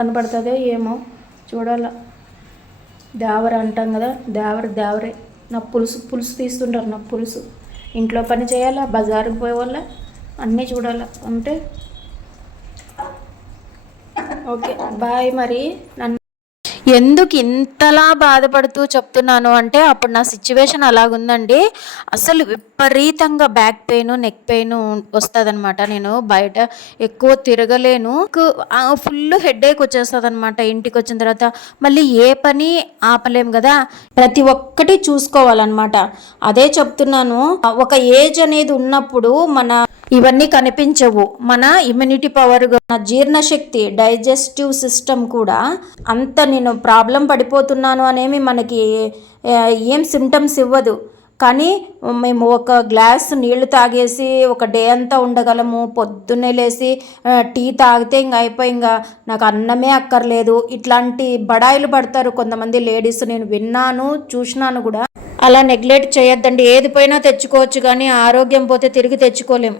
కనపడుతుందో ఏమో చూడాల. దేవర అంటాం కదా, దేవరే. నా పులుసు తీస్తుంటారు. నా పులుసు ఇంట్లో పని చేయాలా, బజారుకి పోయే వాళ్ళ అన్నీ చూడాలా. అంటే ఓకే బాయ్. మరి నన్ను ఎందుకు ఇంతలా బాధపడుతూ చెప్తున్నాను అంటే, అప్పుడు నా సిచ్యువేషన్ అలాగుందండి. అసలు విపరీతంగా బ్యాక్ పెయిన్, నెక్ పెయిన్ వస్తుంది అనమాట. నేను బయట ఎక్కువ తిరగలేను. ఫుల్ హెడేక్ వచ్చేస్తుంది అనమాట. ఇంటికి వచ్చిన తర్వాత మళ్ళీ ఏ పని ఆపలేం కదా, ప్రతి ఒక్కటి చూసుకోవాలన్నమాట. అదే చెప్తున్నాను, ఒక ఏజ్ అనేది ఉన్నప్పుడు ఇవన్నీ కనిపించవు. మన ఇమ్యూనిటీ పవర్, జీర్ణశక్తి, డైజెస్టివ్ సిస్టమ్ కూడా అంత నేను ప్రాబ్లం పడిపోతున్నాను అనేమి మనకి ఏం సిమ్టమ్స్ ఇవ్వదు. కానీ మేము ఒక గ్లాస్ నీళ్లు తాగేసి ఒక డే అంతా ఉండగలము. పొద్దున్నే లేసి టీ తాగితే ఇంక అయిపోయి, ఇంకా నాకు అన్నమే అక్కర్లేదు, ఇట్లాంటి బడాయిలు పడతారు కొంతమంది లేడీస్. నేను విన్నాను, చూసినాను కూడా. అలా నెగ్లెక్ట్ చేయొద్దండి. ఏది పోయినా తెచ్చుకోవచ్చు, కానీ ఆరోగ్యం పోతే తిరిగి తెచ్చుకోలేం.